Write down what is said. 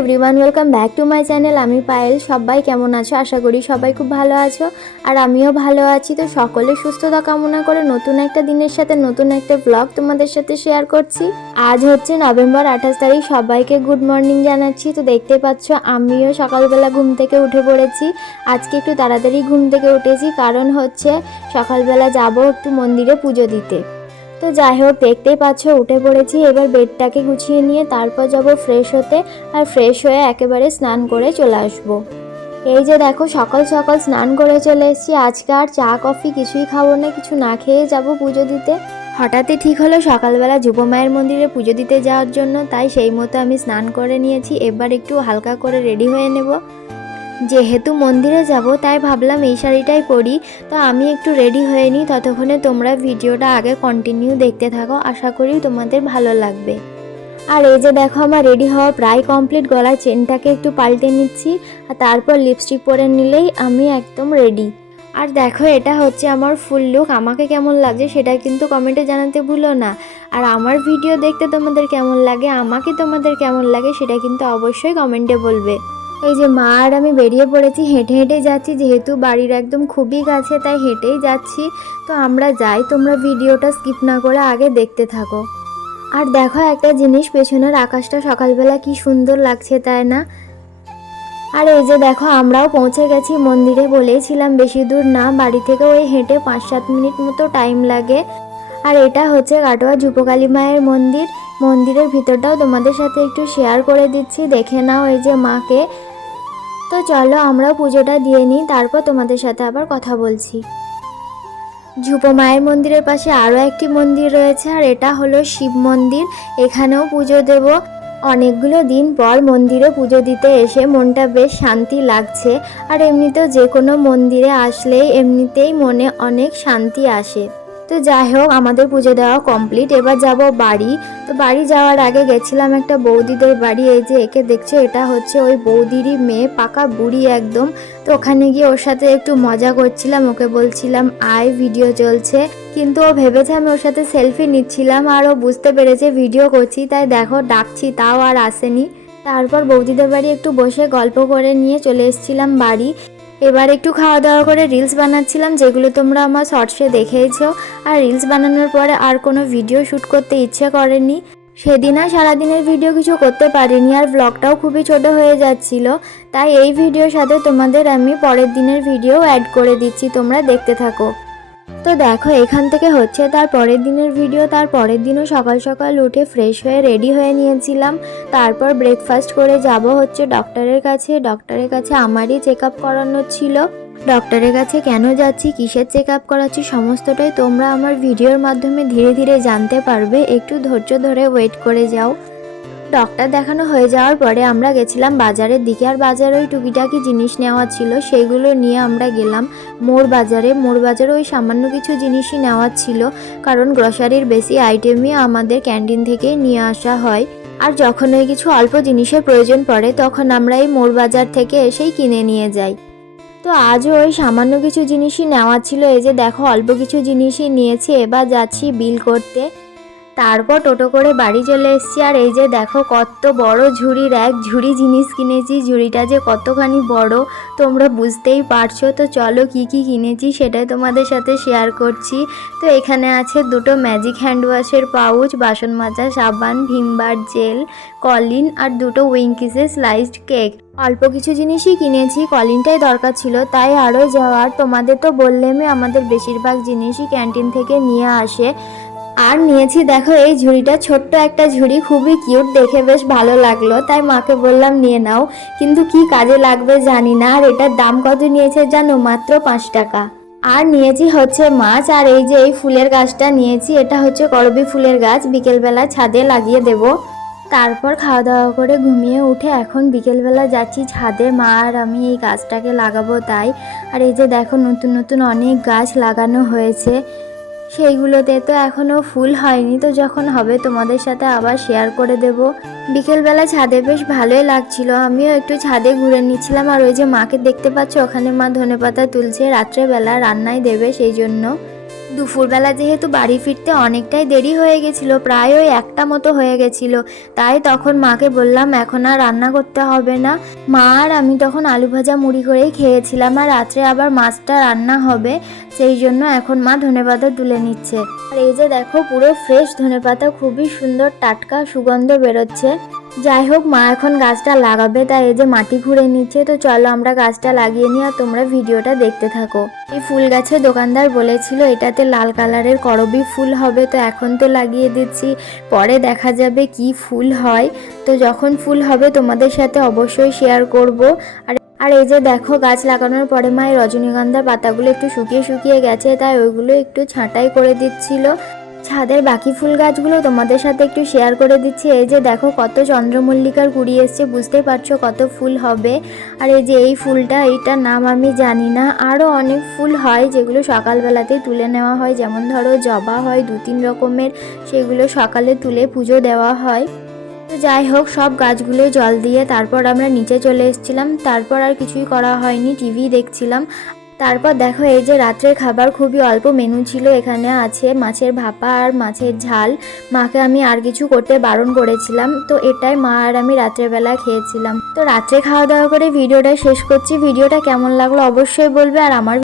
Everyone, welcome back to my channel. আমি পায়েল। সবাই কেমন আছো? আশা করি সবাই খুব ভালো আছো, আর আমিও ভালো আছি। তো সকলে সুস্থতা কামনা করে নতুন একটা দিনের সাথে নতুন একটা ব্লগ তোমাদের সাথে শেয়ার করছি। আজ হচ্ছে নভেম্বর 28 তারিখ। সবাইকে গুড মর্নিং জানাচ্ছি। তো দেখতে পাচ্ছ আমিও সকালবেলা ঘুম থেকে উঠে পড়েছি। আজকে একটু তাড়াতাড়ি ঘুম থেকে উঠেছি, কারণ হচ্ছে সকালবেলা যাব একটু মন্দিরে পুজো দিতে। তো যাই হোক, দেখতেই পাচ্ছ উঠে পড়েছি। এবার বেডটাকে গুছিয়ে নিয়ে তারপর যাব ফ্রেশ হতে, আর ফ্রেশ হয়ে একেবারে স্নান করে চলে আসব। এই যে দেখো, সকাল সকাল স্নান করে চলে এসেছি। আজকে আর চা কফি কিছুই খাবো না, কিছু না খেয়ে যাব পুজো দিতে। হঠাৎই ঠিক হলো সকালবেলা যুব মায়ের মন্দিরে পুজো দিতে যাওয়ার জন্য, তাই সেই মতো আমি স্নান করে নিয়েছি। এবার একটু হালকা করে রেডি হয়ে নেব। যেহেতু মন্দিরে যাব তাই ভাবলাম এই শাড়িটাই পরি। তো আমি একটু রেডি হয়ে নিই, ততক্ষণে তোমরা ভিডিওটা আগে কন্টিনিউ দেখতে থাকো। আশা করি তোমাদের ভালো লাগবে। আর এই যে দেখো, আমার রেডি হওয়া প্রায় কমপ্লিট। গলার চেনটাকে একটু পাল্টে নিচ্ছি, আর তারপর লিপস্টিক পরে নিলেই আমি একদম রেডি। আর দেখো, এটা হচ্ছে আমার ফুল লুক। আমাকে কেমন লাগছে সেটা কিন্তু কমেন্টে জানাতে ভুলো না। আর আমার ভিডিও দেখতে তোমাদের কেমন লাগে, আমাকে তোমাদের কেমন লাগে সেটা কিন্তু অবশ্যই কমেন্টে বলবে। এই যে মা আর আমি বেরিয়ে পড়েছি, হেঁটে হেঁটে যাচ্ছি। যেহেতু বাড়ির একদম খুবই কাছে, তাই হেঁটেই যাচ্ছি। তো আমরা যাই, তোমরা ভিডিওটা স্কিপ না করে আগে দেখতে থাকো। আর দেখো একটা জিনিস, পেছনের আকাশটা সকালবেলা কি সুন্দর লাগছে, তাই না? আর এই যে দেখো, আমরাও পৌঁছে গেছি মন্দিরে। বলেছিলাম বেশি দূর না, বাড়ি থেকে ওই হেঁটে 5-7 মিনিট মতো টাইম লাগে। আর এটা হচ্ছে কাটোয়া ঝুপকালী মায়ের মন্দির। মন্দিরের ভিতরটাও তোমাদের সাথে একটু শেয়ার করে দিচ্ছি, দেখে নাও এই যে মাকে। তো চলো আমরা পুজোটা দিয়ে নিই, তারপর তোমাদের সাথে আবার কথা বলছি। ঝুপ মায়ের মন্দিরের পাশে আরও একটি মন্দির রয়েছে, আর এটা হলো শিব মন্দির। এখানেও পুজো দেব। অনেকগুলো দিন পর মন্দিরে পুজো দিতে এসে মনটা বেশ শান্তি লাগছে। আর এমনিতেও যে কোনো মন্দিরে আসলেই এমনিতেই মনে অনেক শান্তি আসে। তো যাই হোক, আমাদের পুজো দেওয়া কমপ্লিট। এবার যাব বাড়ি। তো বাড়ি যাওয়ার আগে গেছিলাম একটা বৌদিদের বাড়ি। এই যে একে দেখছো, এটা হচ্ছে ওই বৌদিরই মেয়ে, পাকা বুড়ি একদম। তো ওখানে গিয়ে ওর সাথে একটু মজা করছিলাম, ওকে বলছিলাম আয় ভিডিও চলছে, কিন্তু ও ভেবেছে আমি ওর সাথে সেলফি নিচ্ছিলাম, আর ও বুঝতে পেরেছে ভিডিও করছি, তাই দেখো ডাকছি তাও আর আসেনি। তারপর বৌদিদের বাড়ি একটু বসে গল্প করে নিয়ে চলে এসেছিলাম বাড়ি। এবার একটু খাওয়া দাওয়া করে রিলস বানাচ্ছিলাম, যেগুলো তোমরা আমার শর্টসে দেখেইছো। আর রিলস বানানোর পরে আর কোনো ভিডিও শ্যুট করতে ইচ্ছে করেনি। সেদিন আর সারাদিনের ভিডিও কিছু করতে পারিনি, আর ব্লগটাও খুবই ছোট হয়ে যাচ্ছিল। তাই এই ভিডিওর সাথে তোমাদের আমি পরের দিনের ভিডিও অ্যাড করে দিচ্ছি, তোমরা দেখতে থাকো। তো দেখো, এখান থেকে হচ্ছে তার পরের দিনের ভিডিও। তার পরের দিনও সকাল সকাল উঠে ফ্রেশ হয়ে রেডি হয়ে নিয়েছিলাম। তারপর ব্রেকফাস্ট করে যাব হচ্ছে ডক্টরের কাছে। ডক্টরের কাছে আমারই চেক আপ করানোর ছিল। ডক্টরের কাছে কেন যাচ্ছি, কিসের চেক আপ করাচ্ছি, সমস্তটাই তোমরা আমার ভিডিওর মাধ্যমে ধীরে ধীরে জানতে পারবে। একটু ধৈর্য ধরে ওয়েট করে যাও। ডক্টর দেখানো হয়ে যাওয়ার পরে আমরা গেছিলাম বাজারের দিকে। আর বাজারে ওই টুকিটাকি জিনিস নেওয়া ছিল, সেগুলো নিয়ে আমরা গেলাম মোড় বাজারে। মোড় বাজারে ওই সামান্য কিছু জিনিসই নেওয়ার ছিল, কারণ গ্রসারির বেশি আইটেমই আমাদের ক্যান্টিন থেকেই নিয়ে আসা হয়। আর যখন ওই কিছু অল্প জিনিসের প্রয়োজন পড়ে, তখন আমরা এই মোড় বাজার থেকে এসেই কিনে নিয়ে যাই। তো আজও ওই সামান্য কিছু জিনিসই নেওয়া ছিল। এই যে দেখো, অল্প কিছু জিনিসই নিয়েছি। এবার যাচ্ছি বিল করতে। তারপর টোটো করে বাড়ি চলে এসেছি। আর এই যে দেখো, কত বড় ঝুড়ির এক ঝুড়ি জিনিস কিনেছি। ঝুড়িটা যে কতখানি বড় তোমরা বুঝতেই পারছো। তো চলো কি কি কিনেছি সেটাই তোমাদের সাথে শেয়ার করছি। তো এখানে আছে দুটো ম্যাজিক হ্যান্ড ওয়াশের পাউচ, বাসন মাজা সাবান, ভিমবার জেল, কলিন, আর দুটো উইঙ্কিসের স্লাইসড কেক। অল্প কিছু জিনিসই কিনেছি, কলিনটাই দরকার ছিল তাই আরও যাওয়ার। তোমাদের তো বললামই আমাদের বেশিরভাগ জিনিসই ক্যান্টিন থেকে নিয়ে আসে। আর নিয়েছি দেখো এই ঝুড়িটা, ছোট্ট একটা ঝুড়ি, খুবই কিউট, দেখে বেশ ভালো লাগলো, তাই মাকে বললাম নিয়ে নাও। কিন্তু কি কাজে লাগবে জানি না। আর এটার দাম কত নিয়েছে জানো? মাত্র 5 টাকা। আর নিয়েছি হচ্ছে মাছ। আর এই যে এই ফুলের গাছটা নিয়েছি, এটা হচ্ছে করবী ফুলের গাছ, বিকেলবেলা ছাদে লাগিয়ে দেব। তারপর খাওয়া দাওয়া করে ঘুমিয়ে উঠে এখন বিকেলবেলা যাচ্ছি ছাদে, মা আর আমি এই গাছটাকে লাগাবো তাই। আর এই যে দেখো, নতুন নতুন অনেক গাছ লাগানো হয়েছে, সেইগুলোতে তো এখনও ফুল হয়নি। তো যখন হবে তোমাদের সাথে আবার শেয়ার করে দেব। বিকেলবেলা ছাদে বেশ ভালোই লাগছিল, আমিও একটু ছাদে ঘুরে নিচ্ছিলাম। আর ওই যে মাকে দেখতে পাচ্ছ, ওখানে মা ধনেপাতা তুলছে, রাত্রেবেলা রান্নায় দেবে সেই জন্য। দুপুরবেলা যেহেতু বাড়ি ফিরতে অনেকটাই দেরি হয়ে গেছিলো, প্রায় ওই 1টা মতো হয়ে গেছিলো, তাই তখন মাকে বললাম এখন আর রান্না করতে হবে না। মা আর আমি তখন আলু ভাজা মুড়ি করেই খেয়েছিলাম, আর রাত্রে আবার মাছটা রান্না হবে, সেই জন্য এখন মা ধনেপাতা তুলে নিচ্ছে। আর এই যে দেখো পুরো ফ্রেশ ধনেপাতা, খুবই সুন্দর টাটকা সুগন্ধ বেরোচ্ছে। যাই হোক, মা এখন গাছটা লাগাবে, তাই এই যে মাটি খুঁড়ে নিচ্ছে। তো চলো আমরা গাছটা লাগিয়ে নিই আর তোমরা ভিডিওটা দেখতে থাকো। এই ফুল গাছের দোকানদার বলেছিল এটাতে লাল কালারের করবী ফুল হবে, তো এখন তো লাগিয়ে দিচ্ছি, পরে দেখা যাবে কি ফুল হয়। তো যখন ফুল হবে তোমাদের সাথে অবশ্যই শেয়ার করব। আর এই যে দেখো গাছ লাগানোর পরে মা এই রজনীগন্ধার পাতাগুলো একটু শুকিয়ে শুকিয়ে গেছে, তাই ওইগুলো একটু ছাঁটাই করে দিচ্ছিল। ছাদের বাকি ফুল গাছগুলো তোমাদের সাথে একটু শেয়ার করে দিচ্ছি। এই যে দেখো কত চন্দ্রমল্লিকার কুড়ি এসছে, বুঝতেই পারছো কত ফুল হবে। আর এই যে এই ফুলটা, এইটার নাম আমি জানি না। আরও অনেক ফুল হয় যেগুলো সকালবেলাতেই তুলে নেওয়া হয়, যেমন ধরো জবা হয় 2-3 রকমের, সেগুলো সকালে তুলে পুজো দেওয়া হয়। তো যাই হোক, সব গাছগুলোই জল দিয়ে তারপর আমরা নিচে চলে এসেছিলাম। তারপর আর কিছুই করা হয়নি, টিভি দেখছিলাম। তারপর দেখো এই যে রাত্রের খাবার খুবই অল্প মেনু ছিল, এখানে আছে মাছের ভাপা আর মাছের ঝাল। মাকে আমি আর কিছু করতে বারণ করেছিলাম, তো এটাই মা আর আমি রাত্রেবেলা খেয়েছিলাম। তো রাত্রে খাওয়া দাওয়া করে ভিডিওটা শেষ করছি। ভিডিওটা কেমন লাগলো অবশ্যই বলবে, আর আমার